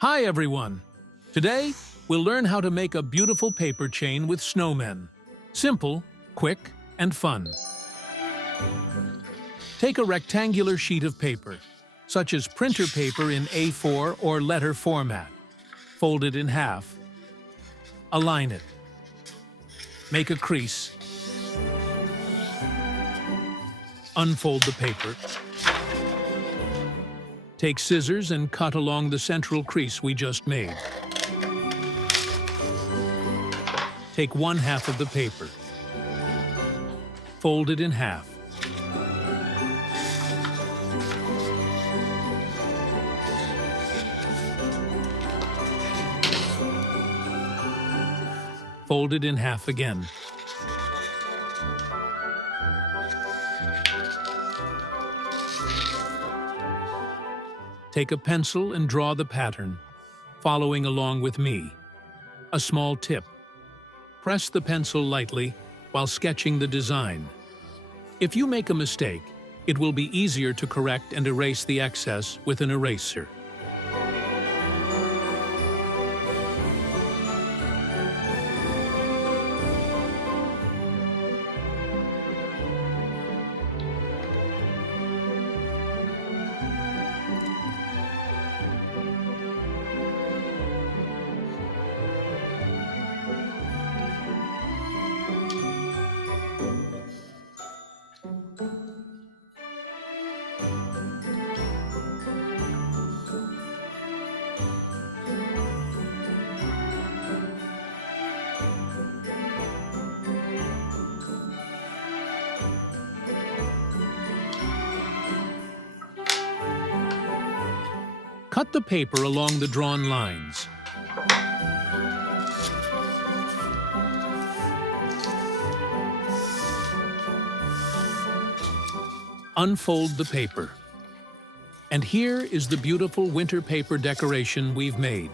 Hi everyone! Today, we'll learn how to make a beautiful paper chain with snowmen. Simple, quick, and fun. Take a rectangular sheet of paper, such as printer paper in A4 or letter format. Fold it in half. Align it. Make a crease. Unfold the paper. Take scissors and cut along the central crease we just made. Take one half of the paper. Fold it in half. Fold it in half again. Take a pencil and draw the pattern, following along with me. A small tip. Press the pencil lightly while sketching the design. If you make a mistake, it will be easier to correct and erase the excess with an eraser. Cut the paper along the drawn lines. Unfold the paper. And here is the beautiful winter paper decoration we've made.